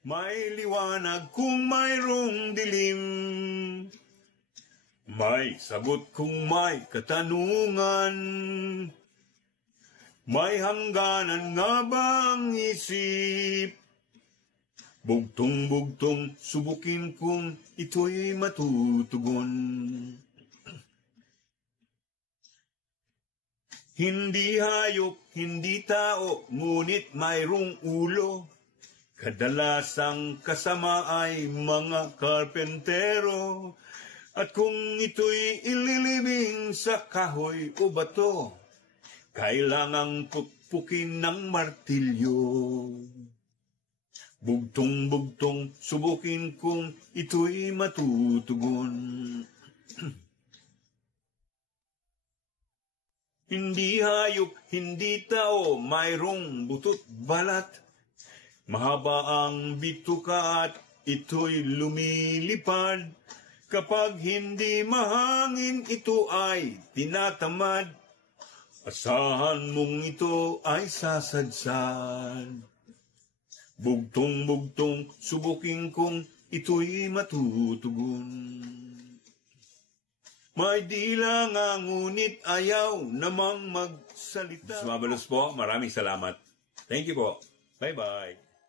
May liwanag kung mayroong dilim. May sagot kung may katanungan. May hangganan nga ba ang isip? Bugtong-bugtong subukin kung ito'y matutugon. Hindi hayop, hindi tao, ngunit mayroong ulo. Kadalasang kasama ay mga karpentero. At kung ito'y ililibing sa kahoy o bato, kailangang pukpukin ng martilyo. Bugtong-bugtong subukin kung ito'y matutugon. Hindi hayop, hindi tao, mayroong butot balat. Mahaba ang bituka at ito'y lumilipad. Kapag hindi mahangin, ito ay tinatamad. Asahan mong ito ay sasadsad. Bugtong-bugtong subukin kung ito'y matutugon. May dila nga ngunit ayaw namang magsalita. Mabalos po, maraming salamat. Thank you po. Bye-bye.